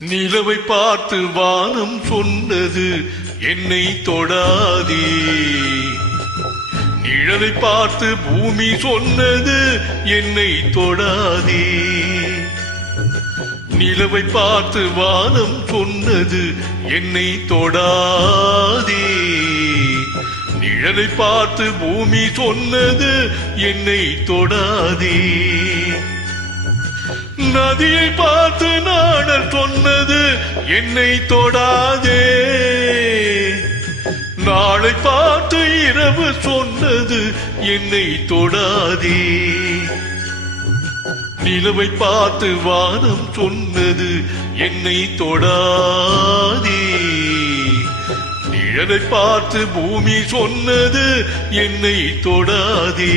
நிலவை பார்த்து வானம் சொன்னது என்னை தொடாதே. நிழலை பார்த்து பூமி சொன்னது என்னை தொடாதே. நிலவை பார்த்து வானம் சொன்னது என்னை தொடாதே. நிழலை பார்த்து பூமி சொன்னது என்னை தொடாதே. நதியை பார்த்து நாடல் சொன்னது என்னை தொடாதே. நாளை பார்த்து இரவு சொன்னது என்னை தொடாதே. நிலவை பார்த்து வானம் சொன்னது என்னை தொடாதே. நிழலை பார்த்து பூமி சொன்னது என்னை தொடாதே.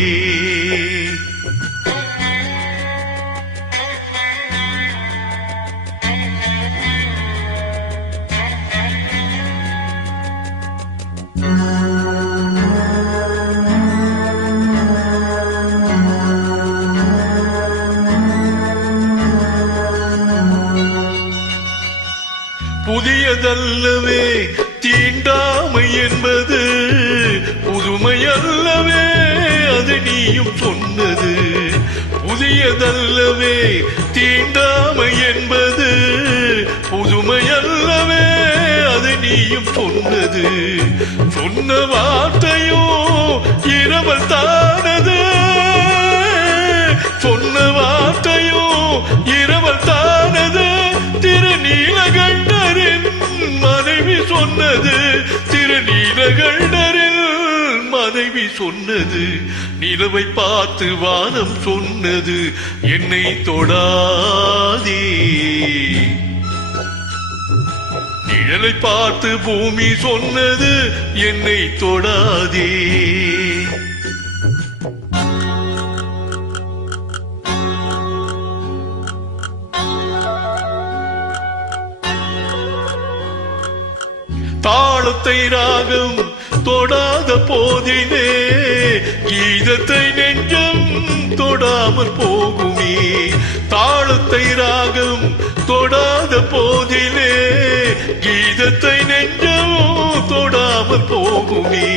புதியதல்லவே தீண்டாமை என்பது, புதுமையல்லவே அது நீயும் சொன்னது. புதியதல்லவே தீண்டாமை என்பது, புதுமையல்லவே அது நீயும் சொன்னது. சொன்ன வார்த்தையோ இரவல் தானது. சொன்ன வார்த்தையோ இரவல் தானது. திருநீலகண்டரின் மனைவி சொன்னது. திருநீலகண்டரின் மனைவி சொன்னது. நிலவை பார்த்து வானம் சொன்னது என்னை தொடாதே. நிழலை பார்த்து பூமி சொன்னது என்னை தொடாதே. தாளத்தை ராகம் தொடாத போதிலே கீதத்தை நெஞ்சம் தொடாமல் போகுமே. தாளத்தை ராகம் தொடாத போதிலே கீதத்தை நெஞ்சம் தொடாமல் போகுமே.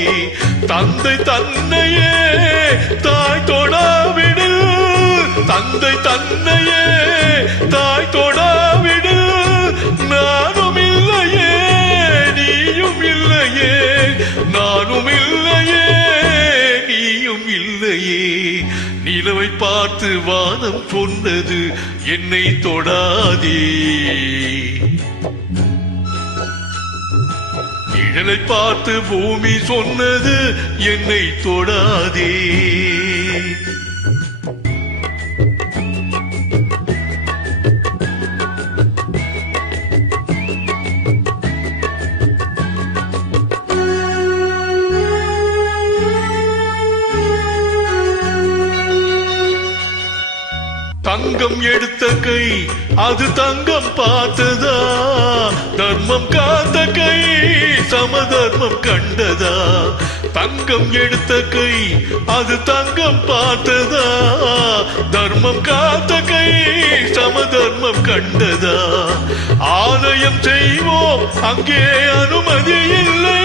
தந்தை தன்னையே தாய் தொடாவிடு. தந்தை தன்னையே தாய் தொடாவிடு. நானும் இல்லையே நீயும் இல்லையே. நானும் இல்லையே நீயும் இல்லையே. நிலவை பார்த்து வானம் சொன்னது என்னை தொடாதே. நிழலை பார்த்து பூமி சொன்னது என்னை தொடாதே. தங்கம் எடுத்த கை அது தங்கம் பார்த்ததா. தர்மம் காத்த கை சமதர்மம் கண்டதா. தங்கம் எடுத்த கை அது தங்கம் பார்த்ததா. தர்மம் காத்த கை சமதர்மம் கண்டதா. ஆலயம் செய்வோம் அங்கே அனுமதி இல்லை.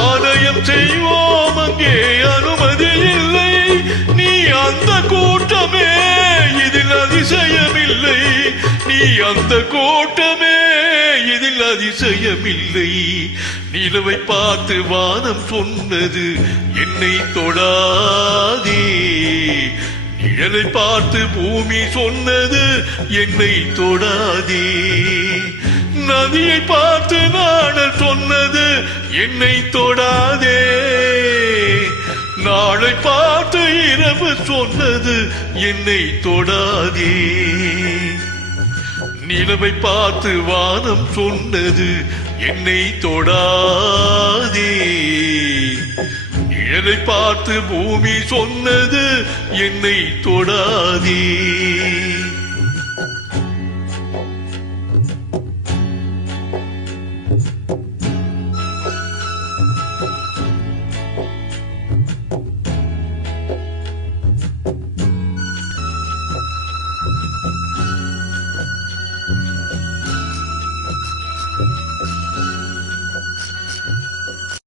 ஆலயம் செய்வோம் அங்கே அனுமதி இல்லை. நீ அந்த கூட்டமே இதில் அதிசயமில்லை. நீ அந்த கூட்டமே இதில் அதிசயமில்லை. நிலவை பார்த்து வானம் சொன்னது என்னை தொடாதே. நிழலை பார்த்து பூமி சொன்னது என்னை தொடாதே. நதியை பார்த்து நாடல் சொன்னது என்னை தொடாதே. நாளை பார்த்து இரவு சொன்னது என்னை தொடாதே. நிலவை பார்த்து வானம் சொன்னது என்னை தொடாதே. நிழலை பார்த்து பூமி சொன்னது என்னை தொடாதே.